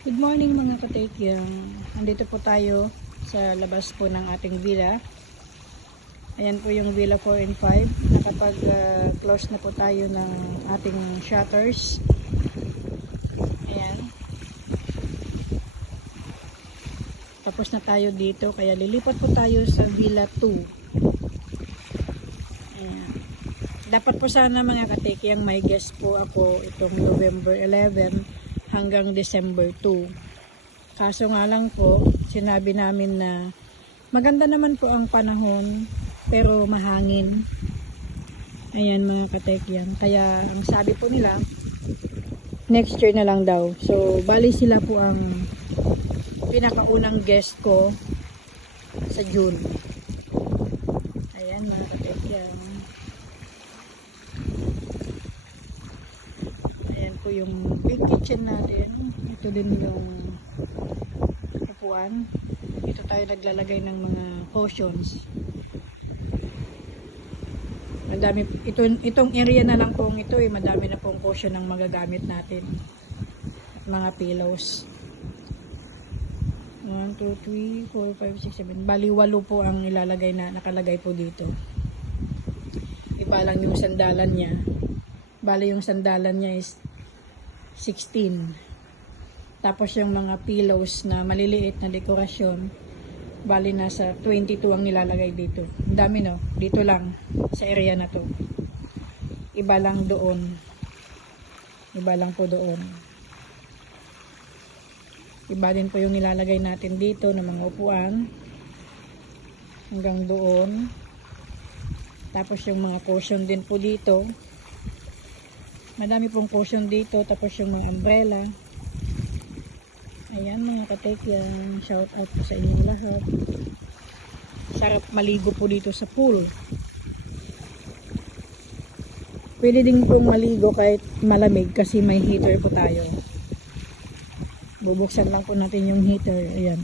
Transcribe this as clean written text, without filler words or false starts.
Good morning mga katekyang. Nandito po tayo sa labas po ng ating villa. Ayan po yung villa 4 and 5. Nakapag-close na po tayo ng ating shutters. Ayan. Tapos na tayo dito. Kaya lilipat po tayo sa villa 2. Ayan. Dapat po sana mga katekyang may guest po ako itong November 11 hanggang December 2. Kaso nga lang po, sinabi namin na maganda naman po ang panahon pero mahangin. Ayan mga katekyan. Kaya ang sabi po nila, next year na lang daw. So, bali sila po ang pinakaunang guest ko sa June. Ayan mga katekyan. Po yung big kitchen natin. Ito din yung upuan. Ito tayo naglalagay ng mga cushions. Madami, itong area na lang pong ito madami na pong cushion ang magagamit natin. At mga pillows. 1, 2, 3, 4, 5, 6, 7. Bali 8 po ang ilalagay na nakalagay po dito. Iba lang yung sandalan niya. Bali yung sandalan niya is 16. Tapos yung mga pillows na maliliit na dekorasyon, bali nasa 22 ang nilalagay dito. Ang dami no, dito lang sa area na to. Iba lang doon. Iba lang po doon. Iba din po yung nilalagay natin dito ng mga upuan. Hanggang doon. Tapos yung mga cushion din po dito. Madami pong cushion dito, tapos yung mga umbrella. Ayan mga katekyan, shout out po sa inyong lahat. Sarap maligo po dito sa pool. Pwede din pong maligo kahit malamig kasi may heater po tayo. Bubuksan lang po natin yung heater. Ayan.